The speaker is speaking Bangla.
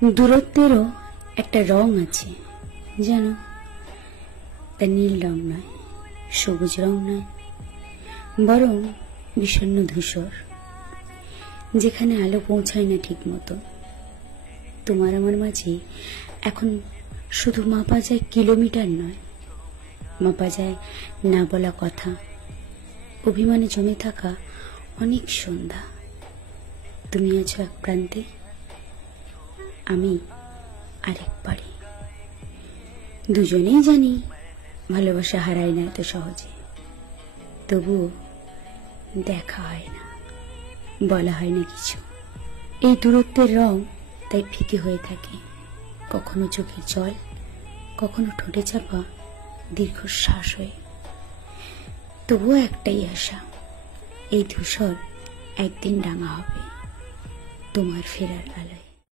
দূরত্বেরও একটা রং আছে জানো, তা নীল রং নয়, সবুজ রং নয়, বরং বিষণ্ণ ধূসর, যেখানে আলো পৌঁছায় না ঠিক মতো। তোমার আমার মাঝে এখন শুধু মাপা যায় কিলোমিটার নয়, মাপা যায় না বলা কথা, অভিমানে জমে থাকা অনেক সন্ধ্যা। তুমি আছো এক প্রান্তে, আমি আরেক পারে। দুজনেই জানি ভালোবাসা হারায় না এত সহজে, তবুও দেখা হয় না, বলা হয় না কিছু। এই দূরত্বের রং তাই ফিকে হয়ে থাকে, কখনো চোখের জল, কখনো ঠোঁটে চাপা দীর্ঘশ্বাস হয়ে। তবুও একটাই আশা, এই ধূসর একদিন রাঙা হবে তোমার ফেরার আলোয়।